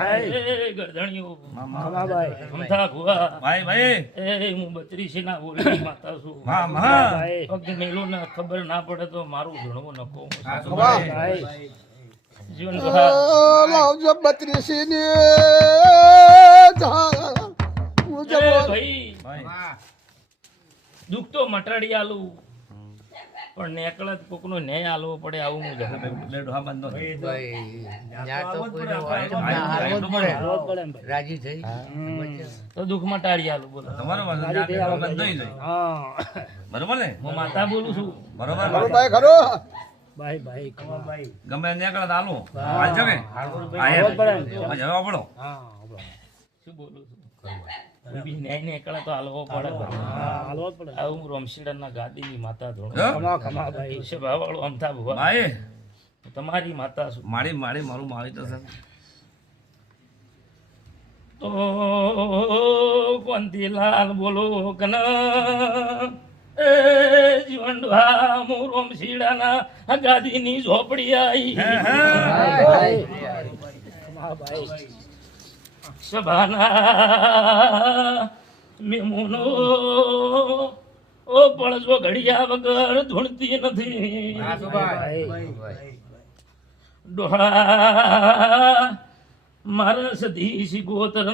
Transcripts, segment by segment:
એ ગરધણીઓ. ખમાભાઈ અમથા ભુવા. ભાઈ ભાઈ. એ હું બત્રીસી ના બોલી માતા છું. હા હા પગ મેલું ને ખબર ના પડે તો મારું ઘણું નકો ભાઈ. જીવન લાવજો બત્રીસી ને ભાઈ. દુઃખ તો મટાડી આલું. પણ નેકળત કોક નો ન્યાય આલવો પડે આવું હું જાણું. જ. રાજી થઈ. તો દુઃખ ટાળી આલું બોલો. તમારો બરોબર ને? હું માતા બોલું છું. બરોબર ભાઈ ખરો. ભાઈ ભાઈ ગમે નીકળે હાલો. હાલ જ હા, એમ. પડે. શું બોલું છું? બી ન્યાય નેકળે તો હાલવો પડે હાલવો પડે. આ હું રોમશીડાના ગાદીની માતા ધોણું હો? ખમા ખમા ભાઈ. છે ભાવાળું અમથા ભુવા. ભાઈ તમારી માતા છું મારી મારી મારું માવી તો કોંતીલાલ બોલો કન. એ હું ગાદીની ઝોપડી આવી ભાઈ. સભાના મેમોનો ઓ પડજો ઘડિયા વગર ધૂણતી નથી. ભાઈ ડોહા મારા સધીશી શિગોતર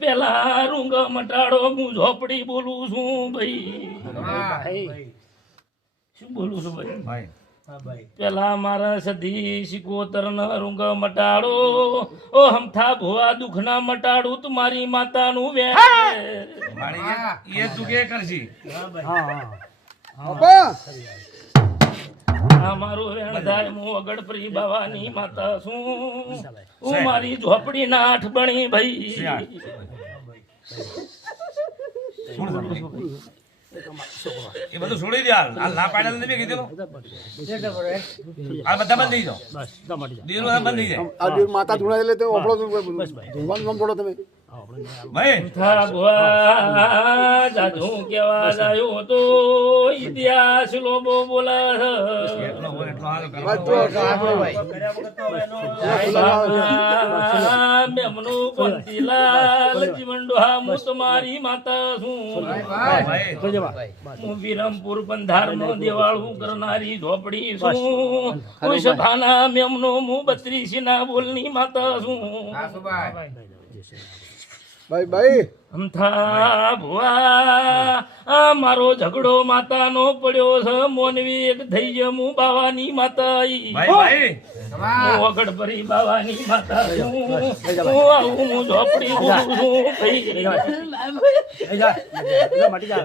પેલા રૂંગ મટાડો હું ઝોપડી બોલું છું ભાઈ. ભાઈ શું બોલું છું ભાઈ? ભાઈ. પેલા મારા સધી શિકોતર ન રૂંગ મટાડો. ઓ હમથા ભુવા દુખ ના મટાડું તું મારી માતાનું વેણ. મારી એ તું કે કરશી? હા હા બાપા! આ મારું વેણ થાય હું અગડપરી બાવાની માતા છું. હું મારી ઝોપડી ના આઠ બણી ભાઈ. એ બધું છોડી દે હાલ. ના પાડેલ નથી કીધું આ બધા બંધ થઈ જાઓ. બસ બંધ થઈ જાય. માતા ધૂણા એટલે તો ઓપડો નામ પડો તમે. ભાઈ કેવા જાયો તો ઇતિહાસ લોબો બોલા મેમનું કોંતીલાલ જીવન ડોહા હું તમારી માતા છું હું વિરમપુર બંધારનો દેવાળું કરનારી ઝોપડી છું હું સભાના મેમનો હું બત્રીસી ના બોલની માતા છું ભાઈ ભાઈ અમથા ભુવા આ મારો ઝઘડો માતાનો પડ્યો છે મોનવી એક થઈ ગયો હું બાવાની માતા આઈ. ભાઈ ભાઈ હું વગડ ભરી બાવાની માતા હું આવું હું ઝોપડી બોલું છું ભાઈ એ જા. એ જા. માટી જા.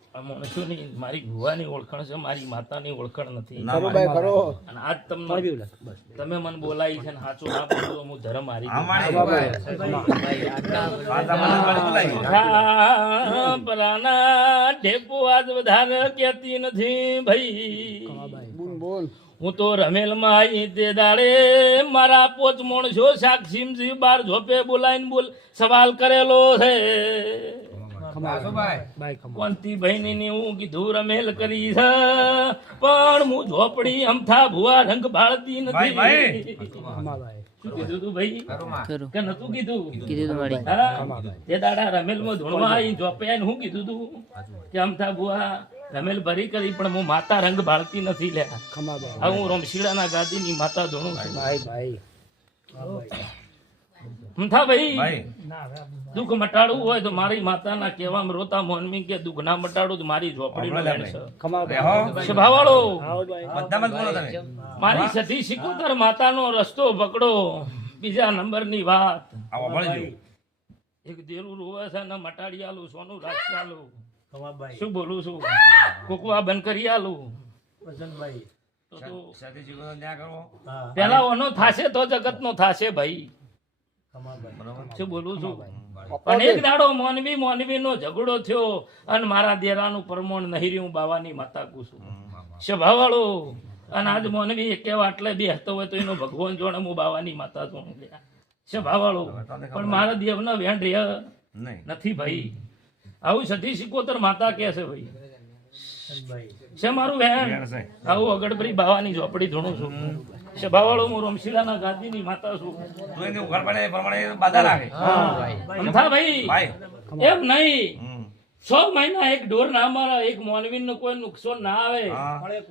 આ મનુષ્યોની મારી ભુવાની ઓળખાણ છે મારી માતાની ઓળખાણ નથી. અને આજ તમને તમે મને બોલાવી છે ને સાચું ના બોલું હું ધર્મ હારી પરાના ઢેપો આજ વધારે કહેતી નથી ભાઈ. બોલ હું તો રમેલમાં આવી તે દાડે મારા પોચ મોણસો સાક્ષીમજી બાર ઝોપે બોલાઈને બોલ સવાલ કરેલો છે. હું કીધું રમેલ કરી છે પણ હું ઝોપડી અમથા ભુવા રંગ બાળતી ભાઈ, ભાઈ. નથી શું કીધું તું ભાઈ? કે નતું કીધું? કીધું તમારી તે દાડા રમેલમાં ધૂણવા આવી જોપે હું કીધું તું? કે અમથા ભુવા રમેલ ભરી કરી પણ હું માતા રંગ બાળતી નથી લે હવે હું ગાદી ની માતા ધોણું છું. ભાઈ ભાઈ ભાઈ? દુઃખ મટાડવું હોય તો મારી માતાના કહેવામાં રોતા મોનમી કે દુઃખ ના મટાડું તો મારી ઝોપડી તમે. મારી સતી સિકોતર માતાનો રસ્તો પકડો. બીજા નંબરની વાત. આવો એક દેલું રોવે છે ને મટાડી આલું સોનું રાખી આલું શું બોલું છું? કોકવા બંધ કરી આલું પેલા ઓનો થાશે તો જગત નો થાશે ભાઈ. બોલું છું? પણ એક દાડો મોનવી મોનવી નો ઝઘડો થયો અને મારા દેરાનું પરમોણ નહીં રહ્યું બાવાની માતા કુસુમ. સ્વભાવવાળો અને આજ મોનવી એકે વાટલે બી હતો હોય તો એનો ભગવાન જોડે હું બાવાની માતા સ્વભાવવાળો પણ મારા દેવનો વેણ નથી ભાઈ. આવું સતી સિકોતર માતા કે છે ભાઈ. છે મારું વેણ? આવું અગડભરી બાવાની ઝોપડી ધોણું છું. સ્વભાવવાળો હું રમશીલાના ગાદીની માતા છું. તું એને ઉઘાડ પડે પ્રમાણે બાધા રાખે. અમથા ભાઈ. એમ નહીં. છ મહિના એક ઢોર ના મારા એક મોનવીનનું કોઈ નુકસાન ના આવે.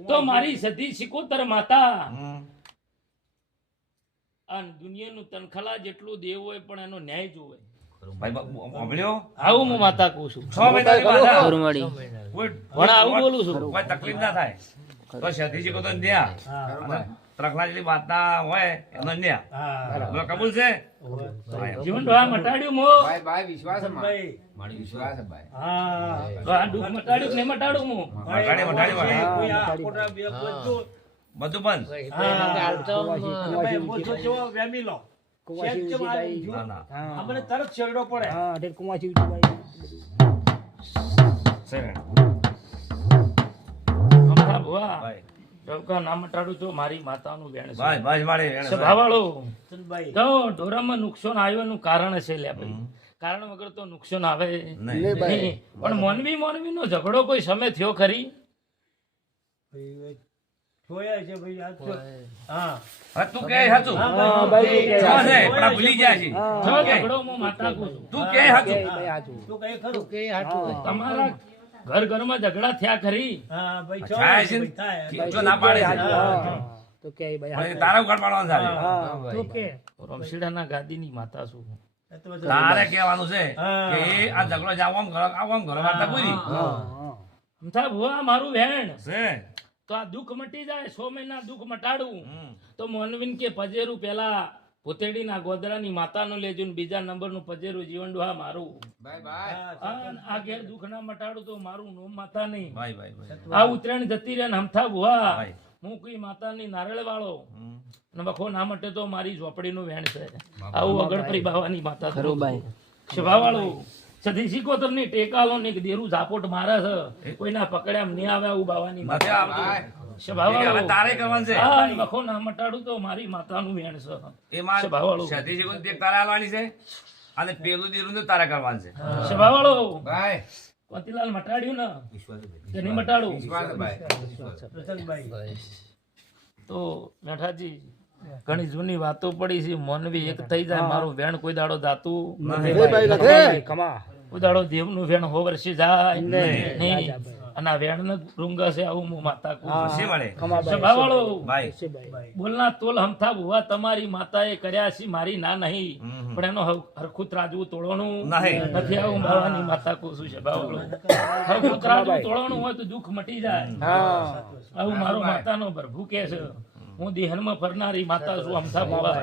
તો મારી સધી સિકોતર માતા. આ દુનિયાનું તનખલા જેટલું દેવ હોય પણ એનો ન્યાય જોવે? આવું હું માતા કહું છું. આવું બોલું છું. કોઈ તકલીફ ના થાય. તો જેટલી બાધા હોય એનો ન્યા. હા. કબૂલ છે? જીવન ડોહા મટાડ્યું મો. ભાઈ ભાઈ વિશ્વાસ ભાઈ. મારી વિશ્વાસ છે ભાઈ. હા. આ દુઃખ મટાડ્યું ને મટાડું મો? મટાડે મટાડે મટાડી. કોઈ આ ખોટા બે બધું બધું બંધ. ભાઈ બોલશો વેમી લો. આપણે તરત છેડો પડે. હા ઢેર કુમાસી ને? અમથા ભુવા ભાઈ. ડોકા ના મટાડું તો મારી માતાનું વેણ છે. ભાઈ મારે ચંદભાઈ. તો ઢોરામાં નુકસાન આવ્યું કારણ છે લે ભાઈ. કારણ વગર તો નુકસાન આવે નહીં. પણ મોનવી મોનવી નો ઝઘડો કોઈ સમય થયો ખરી? જોયા છે ભાઈ હા. તું કે હતું હા, ભાઈ, શું છે પણ ભૂલી ગયા છે. ઝઘડો હું માતા તું કે હતું તું કઈ ખરું? તમારા ઘર ઘરમાં ઝઘડા થયા ખરી. હા છે છે ને? જો ના પાડે છે. તો કે ભાઈ પણ એ તારા ઉઘાડ પાડવાનું છે તું કે. રમશીડાના ગાદીની માતા છું. તો તારે કહેવાનું છે હા. કે એ આ ઝઘડો આમ કરો આમ આમ કોઈ નહીં. અમથા ભુવા મારું વેણ. છે. તો આ દુઃખ મટી જાય સો મહિના દુઃખ મટાડું હમ. તો મોનવીન કે પજેરું પેલા ભૂતેડીના ગોદરાની માતાનું લેજો ને બીજા નંબરનું પજેરું જીવન ડોહા મારું. હા, આ ઘેર દુઃખ ના મટાડું તો મારું નોમ માતા નહીં. આ ઉત્તરાયણ જતી રહે હમથા ભુવા હું કઈ માતાની નારળ વાળો. બખો ના મટે તો મારી ઝોપડીનું વેણ છે. આવું અગણપરી બાવાની માતા ખરું ભાઈ શિવા વાળું સધીસી કોતરની ટેકાલો ને દેરું ઝાપોટ મારે છે. કોઈના પકડ્યા નહીં આવે આવું બાવાની માતા. તારે કરવાનું છે. હા ના મટાડું તો મારી માતાનું વેણ છે. એમાં સ્વભાવવાળું. સતીજી કોઈ દેખ તારે છે? અને પેલું દીરું ને તારે કરવાનું છે. સ્વભાવવાળો ભાઈ. કોતીલાલ મટાડ્યું ને? વિશ્વાસ છે ભાઈ. કે નહીં મટાડું? વિશ્વાસ છે ભાઈ. પ્રસન્નભાઈ તો મેઠાજી ઘણી જૂની વાતો પડી છે મોનવી એક થઈ જાય મારું વેણ કોઈ દાડો જાતું કોઈ દાડો દેવનું વેણ હો વર્ષે જાય નહીં. અને વેણ ને છે આવું હું માતા બોલના તોલ હમથા ભુવા તમારી માતાએ કર્યા છે મારી ના નહીં. પણ એનો હરખું ત્રાજવું તોડવાનું નથી આવું બાવાની માતા કહું છે સ્વભાવવાળો હરખું ત્રાજવું તોડવાનું હોય તો દુઃખ મટી જાય. આવું મારો માતાનો પ્રભુ કે છે. હું દેહનમાં ફરનારી માતા છું હમથા ભુવા.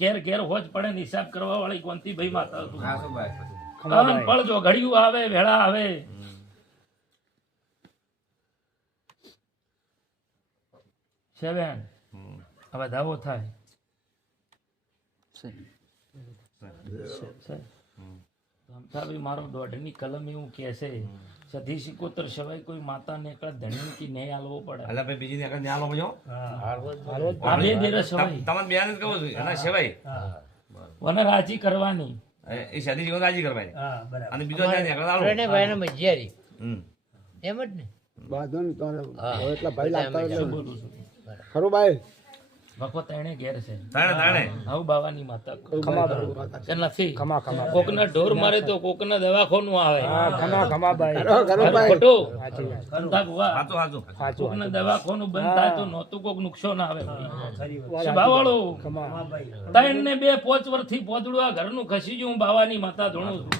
ઘેર ઘેર હોજ પડે ને હિસાબ કરવા વાળી કોંતી ભાઈ માતા છું. હા શું ભાઈ અન પળ જો ઘડિયું આવે વેળા આવે સેવન હવે દાવો થાય. અમથાભાઈ મારો દોઢની કલમ એવું કે છે. સધી સિકોતર સિવાય કોઈ માતાને એકલા ધણી કે નહીં આલવો પડે. એટલે ભાઈ બીજી ને આગળ ન્યા લો બજો આ બે દેર સવાય. તમને બેન જ કહું છું એના સિવાય. મને રાજી કરવાની. એ- સદી જીવન રાજી કરવાની. હા બરાબર. અને બીજો આગળ આલો હમ. ભાઈ ને? તારે. હવે એટલા ભાઈ લાગતા હોય એટલે બોલું છું? ખરું ભાઈ? વખત એને ઘેર છે. તાણે તાણે. આવું બાવાની માતા. ખરું ભાઈ કે નથી કોકના ઢોર મારે તો કોકના દવાખાનું આવે. ખરો ખરું ભાઈ. ખોટું. અંધા ભુવા. સાચું સાચું કોકના દવાખાનું બંધ થાય તો નોતું કોક નુકસાન આવે. ખરી વાત. સ્વભાવવાળો હા ભાઈ. ત્રણ ને બે પોચ વર્ષથી પોદડવા આ ઘરનું ખસી ગયું હું બાવાની માતા ધોણું છું.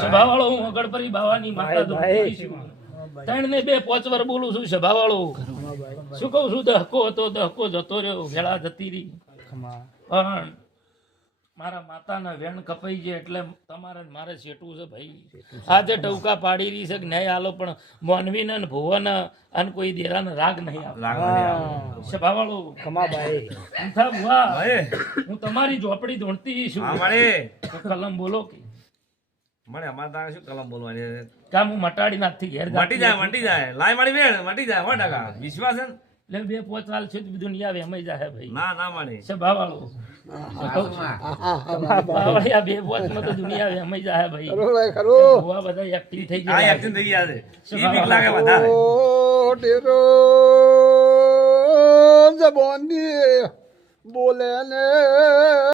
સ્વભાવવાળો હું અગડપરી બાવાની માતા ધોણું ત્રણ ને બે પોચ વર બોલું છું સ્વભાવવાળો શું કહું છું દહકો હતો દહકો જતો રહ્યો વેળા જતી રહી. પણ મારા માતાના વેણ કપાઈ છે એટલે તમારે મારે શેટવું છે ભાઈ. આજે ટવકા પાડી રહી છે કે નહીં આલો પણ મોનવી ને ભુવન અને કોઈ દેરાને રાગ નહીં આવે. સભાવાળો. ખમાબાઈ ભાઈ. હું તમારી ઝોપડી ધોણતી છું. કલમ બોલો કે. મળે અમારે તારે શું કલમ બોલવાની કામ હું મટાડી નાખથી ઘેર મટી જાય મટી જાય. લાય મારી બેન મટી જાય હોય ટકા વિશ્વાસ છે ને? એટલે બે પોચ વાલ છે તો દુનિયા એમાં જાય ભાઈ. ના ના માની. છે બાવળિયા બે પોચમાં તો દુનિયા વેમાઈ જાય ભાઈ. ખરો બધા એક્ટિવ થઈ ગયા એક્શન થઈ ગયા છે. ઈ બીક લાગે વધારે. ઓ ટેરો બોલે ને